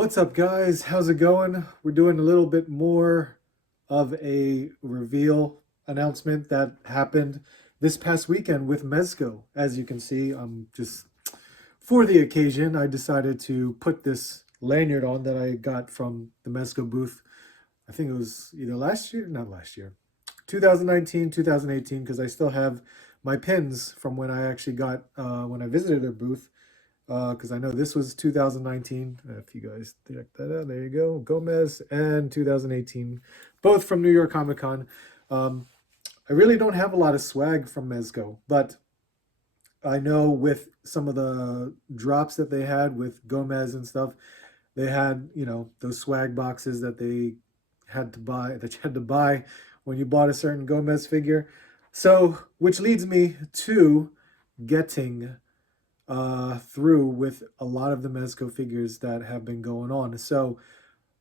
What's up, guys? How's it going? We're doing a little bit more of a reveal announcement that happened this past weekend with Mezco. As you can see, I'm just for the occasion, I decided to put this lanyard on that I got from the Mezco booth. I think it was either last year, not last year, 2019, 2018, because I still have my pins from when I actually got when I visited their booth, because I know this was 2019. If you guys check that out, there you go. Gomez and 2018, both from New York Comic Con. Um, I really don't have a lot of swag from Mezco, but I know with some of the drops that they had with Gomez and stuff, they had, those swag boxes that they had to buy, that you had to buy when you bought a certain Gomez figure. So, which leads me to getting through with a lot of the Mezco figures that have been going on. So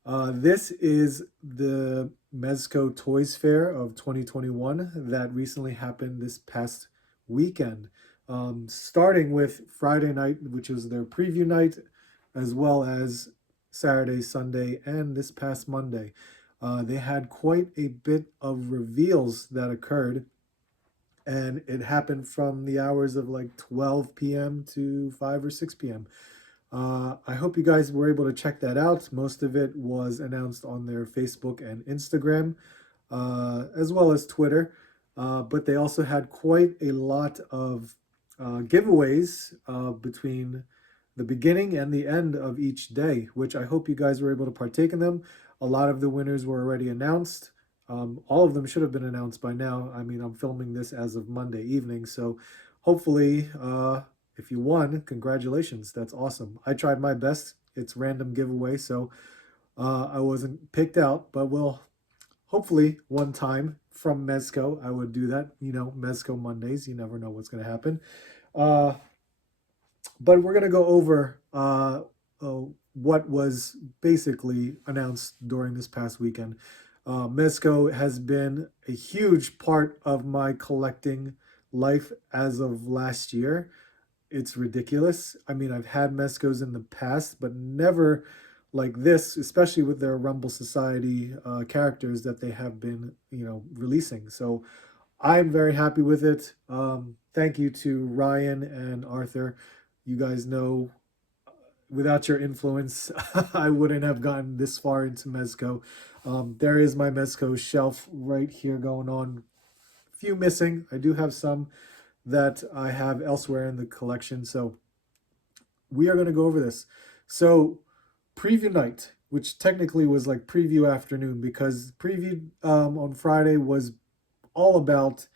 this is the Mezco Toys Fair of 2021 that recently happened this past weekend. Starting with Friday night, which was their preview night, as well as Saturday, Sunday, and this past Monday. They had quite a bit of reveals that occurred, and it happened from the hours of like 12 p.m. to 5 or 6 p.m. I hope you guys were able to check that out. Most of it was announced on their Facebook and Instagram, as well as Twitter. But they also had quite a lot of giveaways between the beginning and the end of each day, which I hope you guys were able to partake in them. A lot of the winners were already announced. All of them should have been announced by now. I mean, I'm filming this as of Monday evening, so hopefully, if you won, congratulations. That's awesome. I tried my best. It's random giveaway, so I wasn't picked out, but we'll hopefully one time from Mezco, I would do that. Mezco Mondays, you never know what's going to happen. Uh, but we're going to go over what was basically announced during this past weekend. Mezco has been a huge part of my collecting life as of last year. It's ridiculous. I mean, I've had Mezcos in the past, but never like this, especially with their Rumble Society characters that they have been, releasing. So I'm very happy with it. Thank you to Ryan and Arthur. You guys know, without your influence, I wouldn't have gotten this far into Mezco. There is my Mezco shelf right here going on. Few missing. I do have some that I have elsewhere in the collection. So we are going to go over this. So preview night, which technically was like preview afternoon, because preview on Friday was all about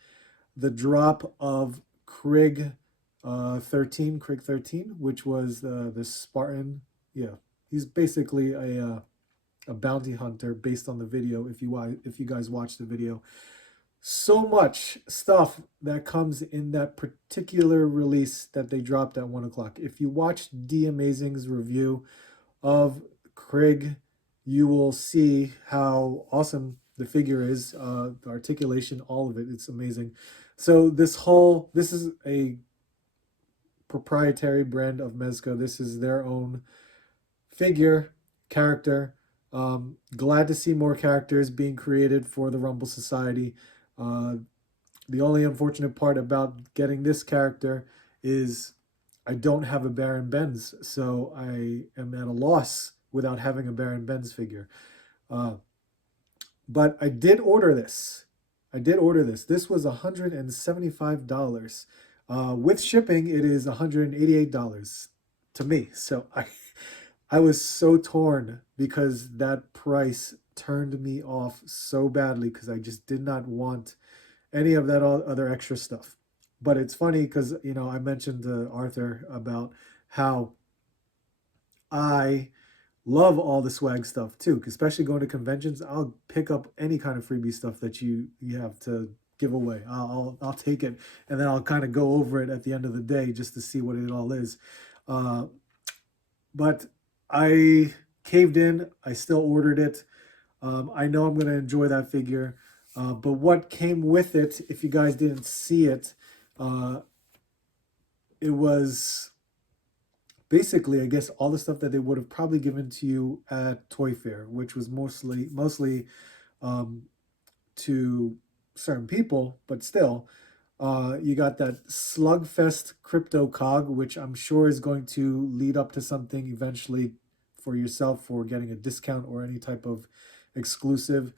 the drop of Krieg 13, which was the Spartan. Yeah, he's basically a bounty hunter based on the video. If you guys watch the video, so much stuff that comes in that particular release that they dropped at 1 o'clock. If you watch D Amazing's review of Krieg, you will see how awesome the figure is, the articulation, all of it. It's amazing. So this is a proprietary brand of Mezco. This is their own figure, character. Glad to see more characters being created for the Rumble Society. The only unfortunate part about getting this character is I don't have a Baron Benz, so I am at a loss without having a Baron Benz figure. But I did order this. This was $175. With shipping, it is $188 to me. So I was so torn because that price turned me off so badly because I just did not want any of that other extra stuff. But it's funny because, I mentioned to Arthur about how I love all the swag stuff too, especially going to conventions. I'll pick up any kind of freebie stuff that you have to give away. I'll take it, and then I'll kind of go over it at the end of the day just to see what it all is. But I caved in. I still ordered it. I know I'm going to enjoy that figure. But what came with it, if you guys didn't see it, it was basically, I guess, all the stuff that they would have probably given to you at Toy Fair, which was mostly um, to certain people, but still, you got that Slugfest Crypto Cog, which I'm sure is going to lead up to something eventually for yourself for getting a discount or any type of exclusive.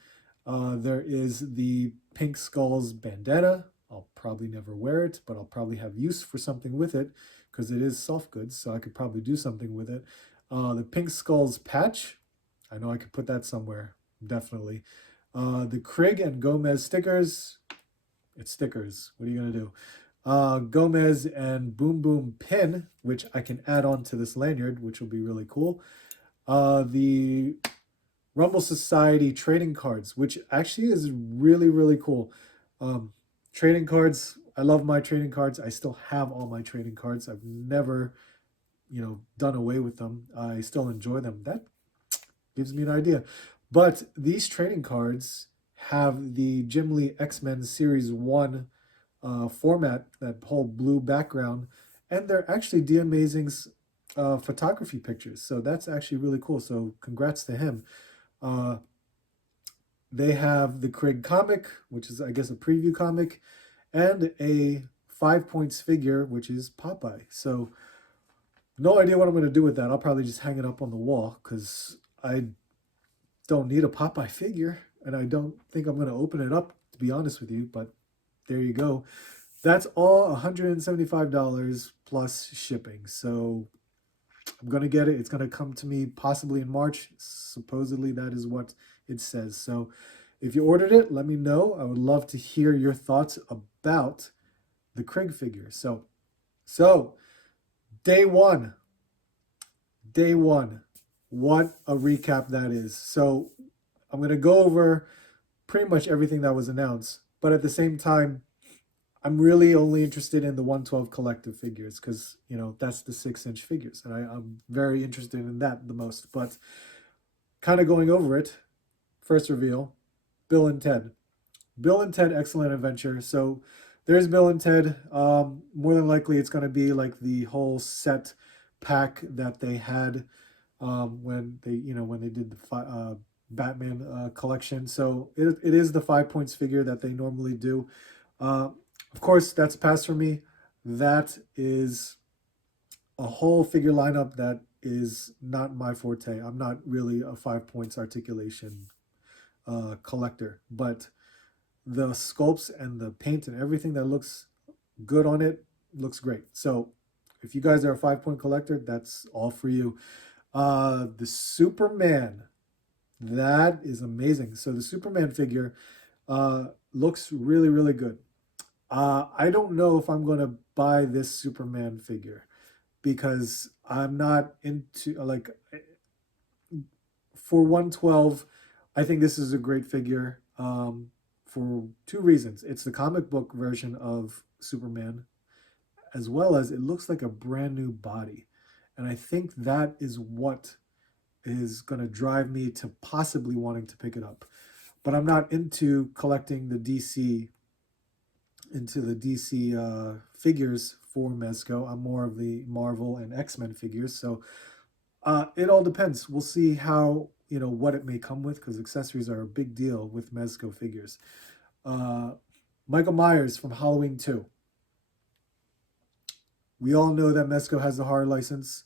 There is the Pink Skulls bandana. I'll probably never wear it, but I'll probably have use for something with it because it is soft goods, so I could probably do something with it. The Pink Skulls patch, I know I could put that somewhere, definitely. The Krig and Gomez stickers, it's stickers. What are you going to do? Gomez and Boom Boom pin, which I can add on to this lanyard, which will be really cool. The Rumble Society trading cards, which actually is really, really cool. Trading cards, I love my trading cards. I still have all my trading cards. I've never, done away with them. I still enjoy them. That gives me an idea. But these trading cards have the Jim Lee X-Men Series 1 format, that whole blue background, and they're actually D-Amazing's photography pictures. So that's actually really cool. So congrats to him. They have the Krig comic, which is, I guess, a preview comic, and a 5 points figure, which is Popeye. So no idea what I'm going to do with that. I'll probably just hang it up on the wall because I don't need a Popeye figure, and I don't think I'm going to open it up, to be honest with you, but there you go. That's all $175 plus shipping. So I'm going to get it. It's going to come to me possibly in March. Supposedly that is what it says. So if you ordered it, let me know. I would love to hear your thoughts about the Krig figure. So day one. What a recap that is. So I'm going to go over pretty much everything that was announced, but at the same time, I'm really only interested in the 112 collective figures because, that's the 6-inch figures, and I'm very interested in that the most. But kind of going over it, first reveal, Bill and Ted. Bill and Ted Excellent Adventure. So there's Bill and Ted. More than likely, it's going to be like the whole set pack that they had when they did the Batman collection. So it is the 5 points figure that they normally do. Of course, that's a pass for me. That is a whole figure lineup that is not my forte. I'm not really a 5 points articulation collector, but the sculpts and the paint and everything that looks good on it looks great. So if you guys are a 5 point collector, that's all for you. The Superman, that is amazing. So the Superman figure looks really, really good. I don't know if I'm going to buy this Superman figure because I'm not into, for 112, I think this is a great figure for two reasons. It's the comic book version of Superman, as well as it looks like a brand new body. And I think that is what is going to drive me to possibly wanting to pick it up. But I'm not into collecting the DC figures for Mezco. I'm more of the Marvel and X-Men figures. So it all depends. We'll see how, what it may come with, because accessories are a big deal with Mezco figures. Michael Myers from Halloween 2. We all know that Mezco has the horror license.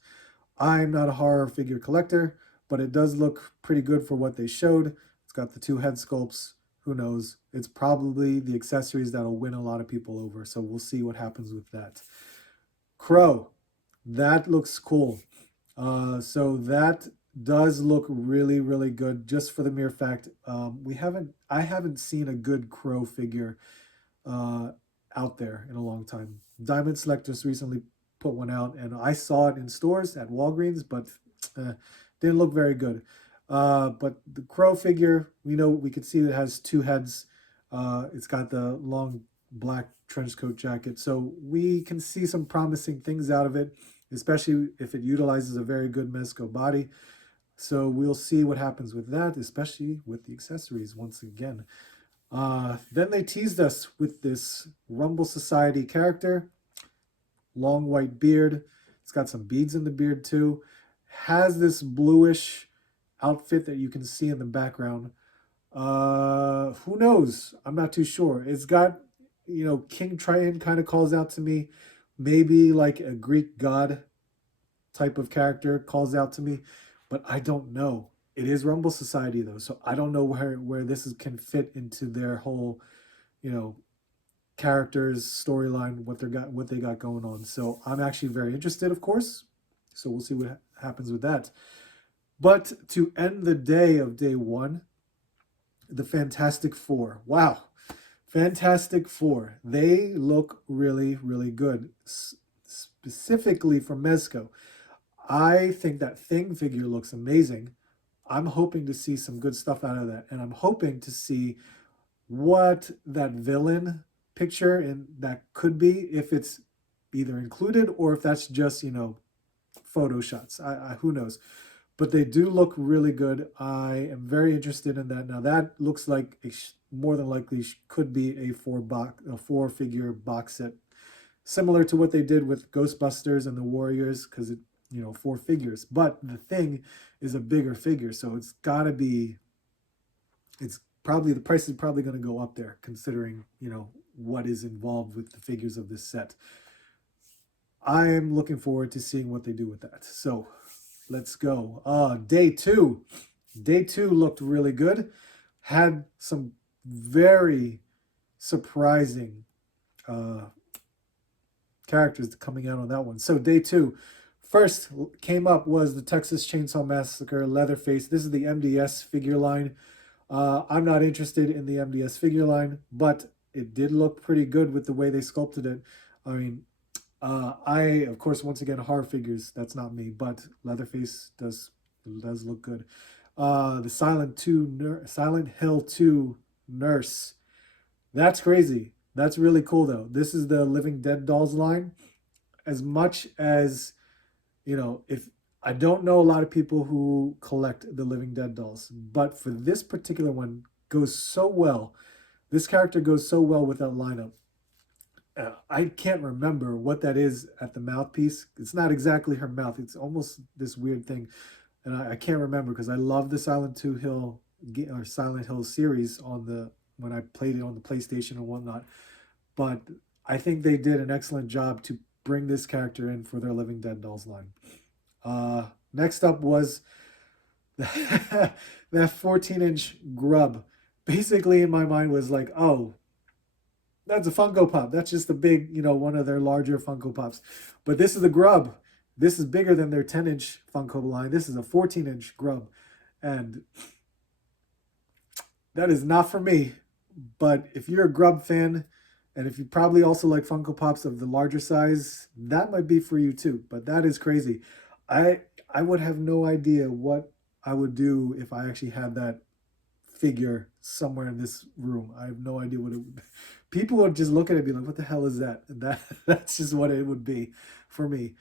I'm not a horror figure collector, but it does look pretty good for what they showed. It's got the two head sculpts. Who knows? It's probably the accessories that'll win a lot of people over. So we'll see what happens with that. Crow. That looks cool. So that does look really, really good, just for the mere fact I haven't seen a good Crow figure out there in a long time. Diamond Select just recently put one out, and I saw it in stores at Walgreens, but didn't look very good. But the Crow figure, we could see it has two heads. It's got the long black trench coat jacket, so we can see some promising things out of it, especially if it utilizes a very good Mezco body. So we'll see what happens with that, especially with the accessories once again. Then they teased us with this Rumble Society character, long white beard. It's got some beads in the beard too. Has this bluish outfit that you can see in the background. Who knows? I'm not too sure. It's got, King Triton kind of calls out to me. Maybe like a Greek god type of character calls out to me, but I don't know. It is Rumble Society though, so I don't know where can fit into their whole, you know, characters, storyline, what they got going on. So I'm actually very interested, of course. So we'll see what happens with that. But to end the day of day one, the Fantastic Four. Wow. Fantastic Four. They look really, really good. Specifically from Mezco. I think that Thing figure looks amazing. I'm hoping to see some good stuff out of that. And I'm hoping to see what that villain picture and that could be, if it's either included or if that's just, photo shots. Who knows? But they do look really good. I am very interested in that. Now that looks like more than likely could be a four figure box set, similar to what they did with Ghostbusters and the Warriors, because it, 4 figures. But the Thing is a bigger figure, so it's got to be. The price is probably going to go up there, considering what is involved with the figures of this set. I am looking forward to seeing what they do with that. So let's go. Day two. Day two looked really good. Had some very surprising characters coming out on that one. So day two, first came up was the Texas Chainsaw Massacre Leatherface. This is the MDS figure line. I'm not interested in the MDS figure line, but it did look pretty good with the way they sculpted it. I mean, of course, once again, horror figures, that's not me, but Leatherface does look good. The Silent Hill 2 Nurse. That's crazy. That's really cool, though. This is the Living Dead Dolls line. As much as, if I don't know a lot of people who collect the Living Dead dolls, but for this particular one, goes so well. This character goes so well with that lineup. I can't remember what that is at the mouthpiece. It's not exactly her mouth. It's almost this weird thing. And I can't remember because I love the Silent Hill series when I played it on the PlayStation and whatnot. But I think they did an excellent job to bring this character in for their Living Dead dolls line. Next up was that 14-inch grub. Basically, in my mind was like, oh, that's a Funko Pop. That's just a big, one of their larger Funko Pops. But this is the grub. This is bigger than their 10-inch Funko line. This is a 14-inch grub. And that is not for me. But if you're a grub fan, and if you probably also like Funko Pops of the larger size, that might be for you too. But that is crazy. I would have no idea what I would do if I actually had that figure somewhere in this room. I have no idea what it would be. People would just look at it and be like, what the hell is that? That's just what it would be for me.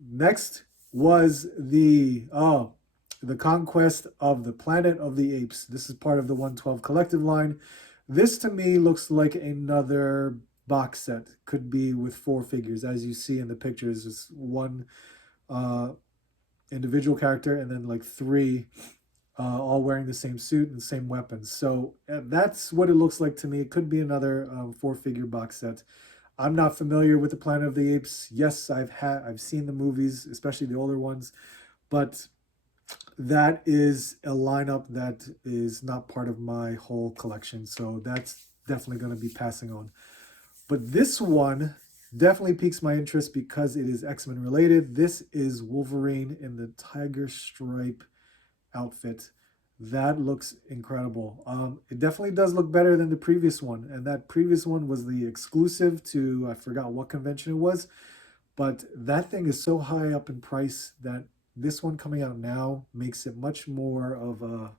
Next was the Conquest of the Planet of the Apes. This is part of the 112 collective line. This to me looks like another box set. Could be with 4 figures. As you see in the pictures, it's one individual character and then like 3 all wearing the same suit and the same weapons. So that's what it looks like to me. It could be another 4-figure box set. I'm not familiar with the Planet of the Apes. Yes, I've seen the movies, especially the older ones, but that is a lineup that is not part of my whole collection. So that's definitely going to be passing on. But this one definitely piques my interest because it is X-Men related. This is Wolverine in the tiger stripe outfit. That looks incredible. It definitely does look better than the previous one, and that previous one was the exclusive to, I forgot what convention it was, but that thing is so high up in price that this one coming out now makes it much more of a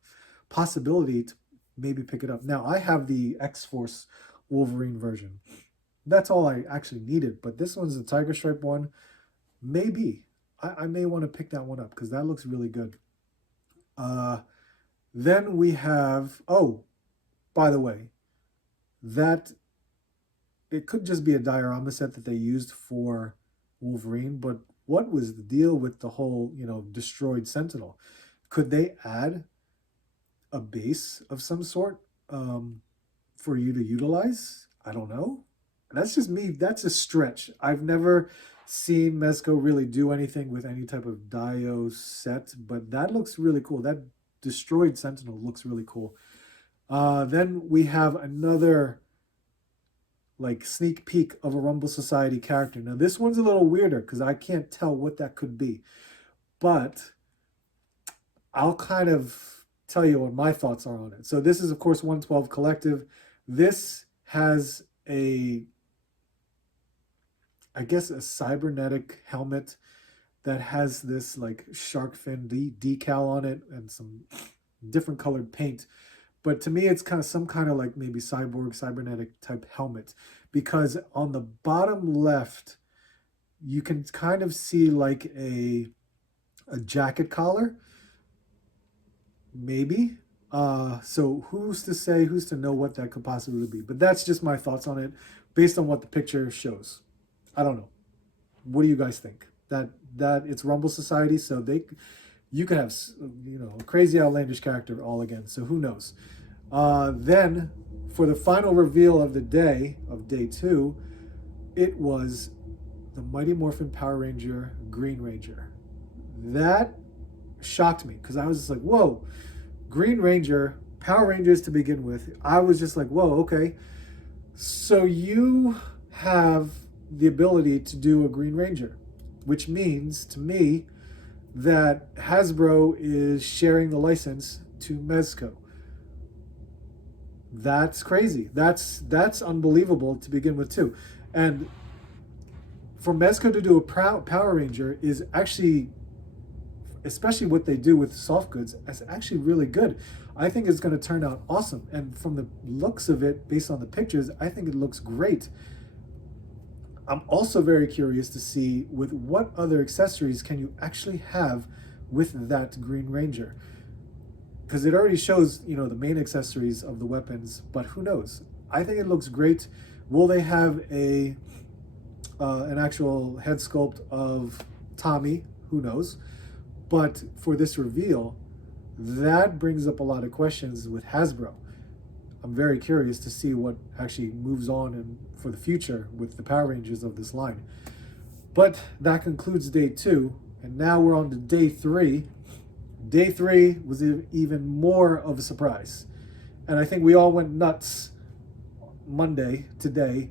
possibility to maybe pick it up. Now I have the X-Force Wolverine version. That's all I actually needed, but this one's the tiger stripe one. Maybe I may want to pick that one up because that looks really good. Then we have, by the way, that it could just be a diorama set that they used for Wolverine, but what was the deal with the whole, destroyed Sentinel? Could they add a base of some sort for you to utilize? I don't know. That's just me. That's a stretch. I've never seen Mezco really do anything with any type of Dio set, but that looks really cool. That destroyed Sentinel looks really cool. Then we have another like sneak peek of a Rumble Society character. Now this one's a little weirder because I can't tell what that could be, but I'll kind of tell you what my thoughts are on it. So this is of course 112 Collective. This has I guess a cybernetic helmet that has this like shark fin decal on it and some different colored paint. But to me, it's kind of some kind of like maybe cyborg, cybernetic type helmet, because on the bottom left, you can kind of see like a jacket collar, maybe. So who's to say, who's to know what that could possibly be? But that's just my thoughts on it based on what the picture shows. I don't know. What do you guys think? That it's Rumble Society, so you could have, a crazy outlandish character all again. So who knows? Then for the final reveal of the day, of day 2, it was the Mighty Morphin Power Ranger Green Ranger. That shocked me because I was just like, whoa, Green Ranger, Power Rangers to begin with. I was just like, whoa, okay. So you have the ability to do a Green Ranger, which means to me that Hasbro is sharing the license to Mezco. That's crazy. That's unbelievable to begin with too. And for Mezco to do a Power Ranger is actually, especially what they do with soft goods, is actually really good. I think it's going to turn out awesome. And from the looks of it, based on the pictures, I think it looks great. I'm also very curious to see with what other accessories can you actually have with that Green Ranger. Because it already shows, the main accessories of the weapons, but who knows? I think it looks great. Will they have an actual head sculpt of Tommy? Who knows? But for this reveal, that brings up a lot of questions with Hasbro. I'm very curious to see what actually moves on and for the future with the Power Rangers of this line. But that concludes day 2, and now we're on to day 3. Day 3 was even more of a surprise. And I think we all went nuts today,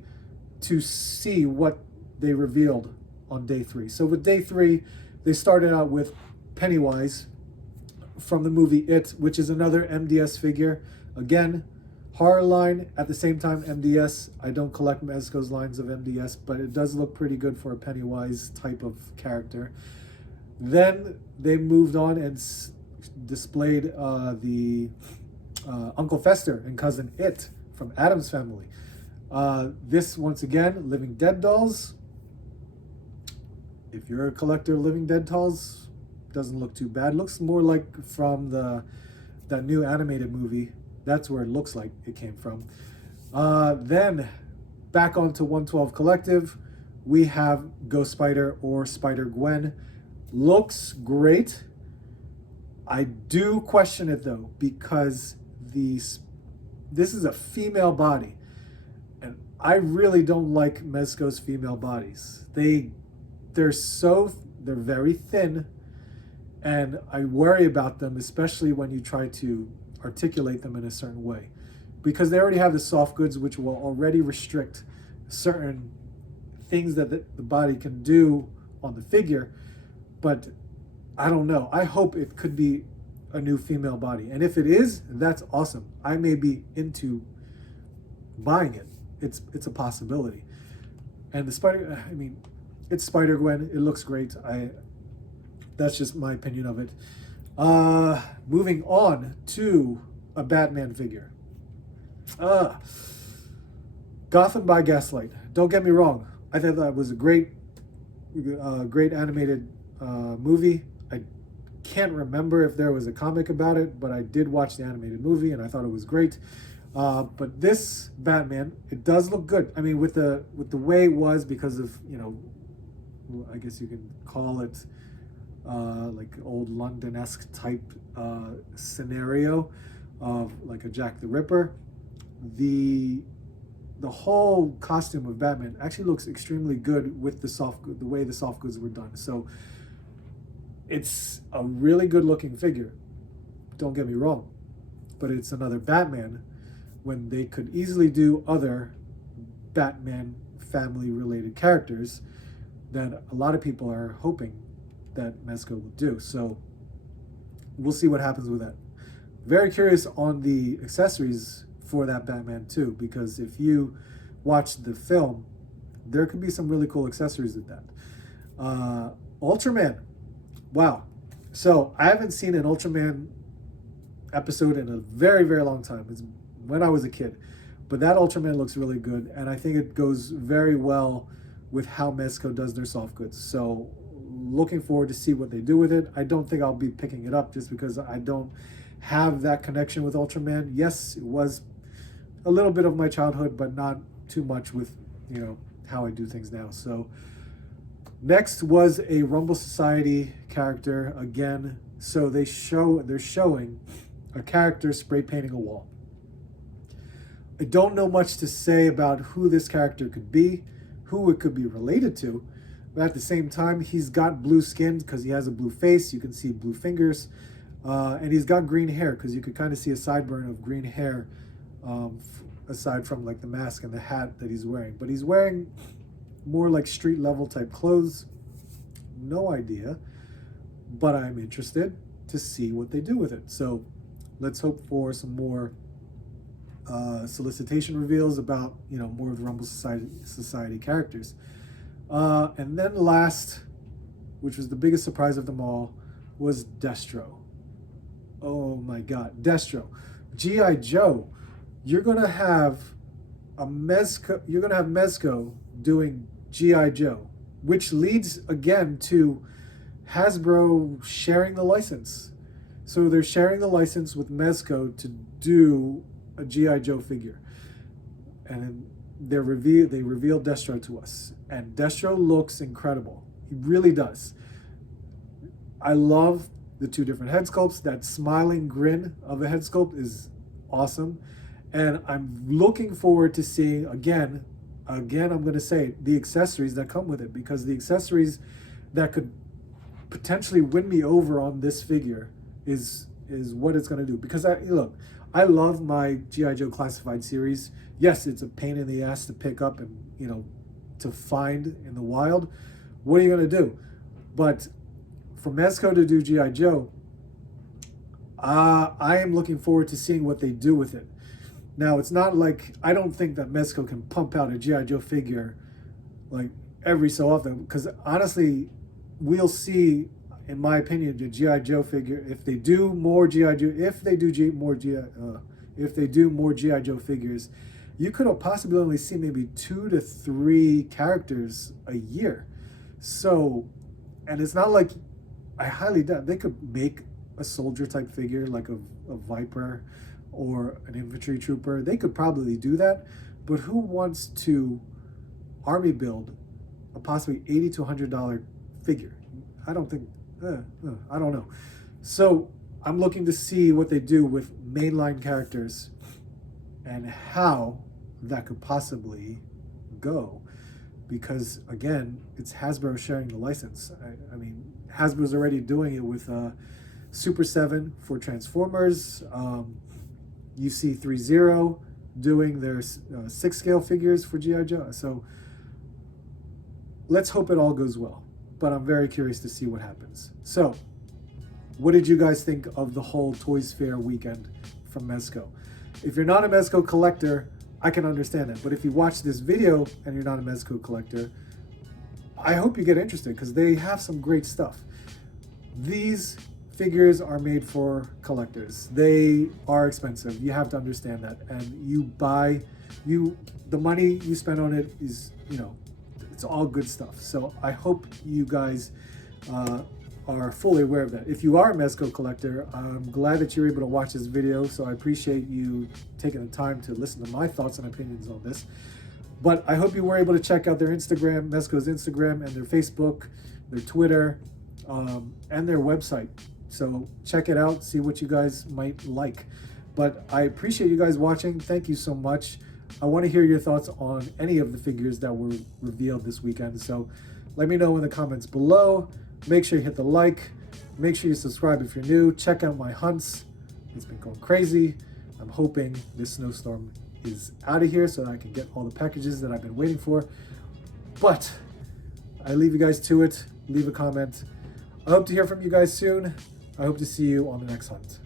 to see what they revealed on day 3. So with day 3, they started out with Pennywise from the movie It, which is another MDS figure. Again, horror line, at the same time MDS. I don't collect Mezco's lines of MDS, but it does look pretty good for a Pennywise type of character. Then they moved on and displayed the Uncle Fester and Cousin It from Addams Family. This, once again, Living Dead dolls. If you're a collector of Living Dead dolls, doesn't look too bad. Looks more like from that new animated movie. That's where it looks like it came from. Then back onto 112 Collective, we have Ghost Spider or Spider-Gwen. Looks great. I do question it though, because this is a female body, and I really don't like Mezco's female bodies. They're very thin, and I worry about them, especially when you try to articulate them in a certain way, because they already have the soft goods, which will already restrict certain things that the body can do on the figure. But I don't know. I hope it could be a new female body. And if it is, that's awesome. I may be into buying it. It's a possibility. And it's Spider-Gwen. It looks great. That's just my opinion of it. Moving on to a Batman figure. Gotham by Gaslight. Don't get me wrong. I thought that was a great animated movie. I can't remember if there was a comic about it, but I did watch the animated movie and I thought it was great. But this Batman, it does look good. I mean, with the way it was, because of I guess you can call it like old London-esque type scenario of like a Jack the Ripper. The whole costume of Batman actually looks extremely good with the way the soft goods were done. So it's a really good looking figure. Don't get me wrong, but it's another Batman when they could easily do other Batman family related characters that a lot of people are hoping that Mezco will do. So we'll see what happens with that. Very curious on the accessories for that Batman too, because if you watch the film, there could be some really cool accessories with that. Ultraman. Wow. So I haven't seen an Ultraman episode in a very, very long time. It's when I was a kid. But that Ultraman looks really good, and I think it goes very well with how Mezco does their soft goods. So looking forward to see what they do with it. I don't think I'll be picking it up just because I don't have that connection with Ultraman. Yes, it was a little bit of my childhood, but not too much with, you know, how I do things now. So next was a Rumble Society character again. So they're showing a character spray painting a wall. I don't know much to say about who this character could be, who it could be related to, but at the same time, he's got blue skin because he has a blue face. You can see blue fingers, and he's got green hair because you could kind of see a sideburn of green hair, aside from like the mask and the hat that he's wearing. But he's wearing more like street level type clothes. No idea, but I'm interested to see what they do with it. So let's hope for some more solicitation reveals about, you know, more of the Rumble Society characters. And then last, which was the biggest surprise of them all, was Destro. Oh my God, Destro. G.I. Joe. You're gonna have Mezco doing G.I. Joe, which leads again to Hasbro sharing the license. So they're sharing the license with Mezco to do a G.I. Joe figure. And they revealed Destro to us. And Destro looks incredible. He really does. I love the two different head sculpts. That smiling grin of a head sculpt is awesome. And I'm looking forward to seeing, again, I'm going to say, the accessories that come with it. Because the accessories that could potentially win me over on this figure is what it's going to do. Because, I love my G.I. Joe Classified series. Yes, it's a pain in the ass to pick up and, you know, to find in the wild. What are you going to do? But for Mezco to do G.I. Joe, I am looking forward to seeing what they do with it. Now, it's not like, I don't think that Mezco can pump out a G.I. Joe figure like every so often. Because honestly, we'll see, in my opinion, the G.I. Joe figure, if they do more G.I. Joe, if they do more G.I. Joe figures, you could possibly only see maybe 2 to 3 characters a year. So, and it's not like, I highly doubt, they could make a soldier type figure like a Viper or an infantry trooper. They could probably do that, but who wants to army build a possibly $80 to $100 figure? I don't think, I don't know. So I'm looking to see what they do with mainline characters and how that could possibly go. Because again, it's Hasbro sharing the license. I mean, Hasbro's already doing it with Super 7 for Transformers. You see 3-0 doing their 6 scale figures for G.I. Joe. So let's hope it all goes well. But I'm very curious to see what happens. So, what did you guys think of the whole Toys Fair weekend from Mezco? If you're not a Mezco collector, I can understand that. But if you watch this video and you're not a Mezco collector, I hope you get interested because they have some great stuff. These figures are made for collectors. They are expensive. You have to understand that. And the money you spend on it is, you know, it's all good stuff. So I hope you guys are fully aware of that. If you are a Mezco collector, I'm glad that you're able to watch this video. So I appreciate you taking the time to listen to my thoughts and opinions on this. But I hope you were able to check out their Instagram, Mezco's Instagram, and their Facebook, their Twitter, and their website. So check it out, see what you guys might like. But I appreciate you guys watching. Thank you so much. I want to hear your thoughts on any of the figures that were revealed this weekend. So let me know in the comments below. Make sure you hit the like. Make sure you subscribe if you're new. Check out my hunts. It's been going crazy. I'm hoping this snowstorm is out of here so that I can get all the packages that I've been waiting for. But I leave you guys to it. Leave a comment. I hope to hear from you guys soon. I hope to see you on the next hunt.